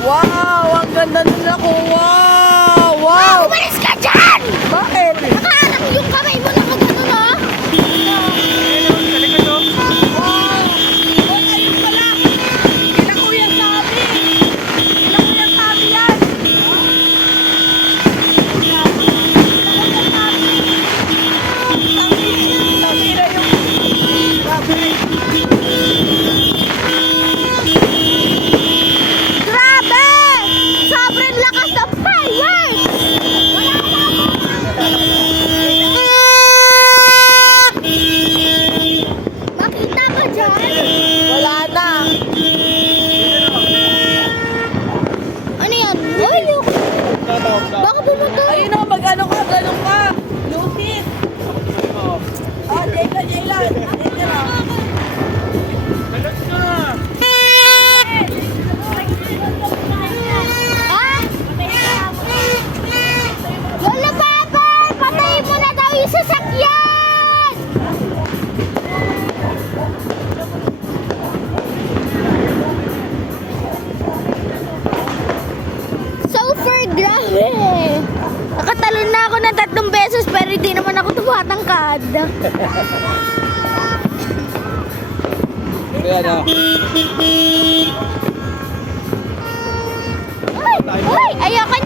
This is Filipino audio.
Wow! Ang ganda nila ko! Wow! Wow! Umalis ka dyan! Bakit? Nakaharap yung kamay mo na kung ano, no? Wow! Hoy, ayun pala! Kila Kuya Sabi! Kila Kuya Sabi yan! Sabi na yung... Sabi! Grabe! Sobrang lakas ng fireworks! Wala na makita ko dyan! Wala na! Ano yan? Uy! Baka pumunta. Ayun o, mag-ano ka, ganun ka! Lucid! Ah, Jaylan, Jaylan! Jaylan, Ha? Lola Pepper! Patayin mo na daw yung sasakyan! Super grabe! Nakatalon na ako ng 3 beses pero hindi naman ako tumatangkad. Kaya na. Uy! Uy! Ayoko